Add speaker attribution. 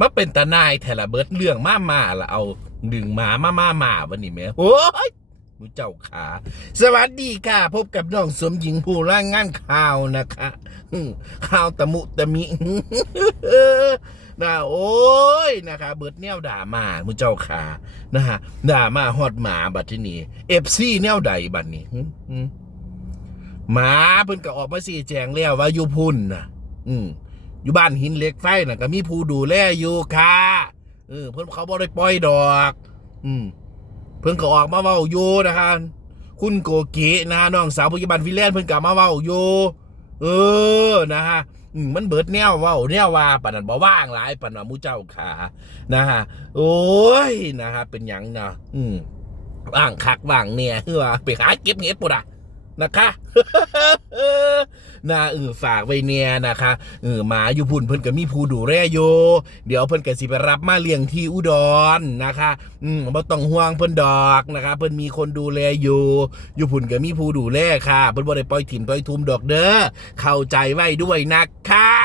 Speaker 1: มาเป็นตานายแทละเบิดเรื่องมามาละเอาดึงหมามามามาวันนี้แหม่โอ้ยมูเจ้าขา สวัสดีค่ะ พบกับน้องสมหญิงผู้ร่างงานข่าวนะคะข่าวตะมุตะมินะโอ้ยนะคะ เบิดแนวด่ามามูเจ้าขานะฮะด่ามาฮอดหมาบัดที่นี่เอฟซีแนวใดบัดนี้หึหึหมาเพิ่นก็ออกมาสีแจงแล้วว่าอยู่พุ่นนะอืม อยู่บ้านหินเหล็กไฟน่ะก็มีผู้ดูแลอยู่ค่ะเออเพิ่นเขาบ่ได้ปล่อยดอก อืมเพิ่นก็ออกมาเว้าอยู่นะคะคุณโกกินะฮะน้องสาวพยาบาลฟิแลนเพิ่นก็มาเว้าอยู่เออนะฮะมันเบิดแนวเว้าแนวว่าปนันบ่ว่างหลายปนว่าหมู่เจ้าขานะฮะโอ้ยนะฮะเป็นหยังเนาะอืมว่างคักว่างเนี่ยคือว่าไปหาเก็บเห็ดปุ่นอะนะคะ นาเออฝากไว้เนี่ยนะคะเออหมาอยู่พุ่นเพิ่นก็มีผู้ดูแลโยเดี๋ยวเพิ่นก็สิไปรับมาเลี้ยงที่อุดรนะคะอืมบ่ต้องห่วงเพิ่นดอกนะคะเพิ่นมีคนดูแลอยู่อยู่พุ่นก็มีผู้ดูแลค่ะเพิ่นบ่ได้ปล่อยถิ่นปล่อยทุ่มดอกเด้อเข้าใจไว้ด้วยนะคะ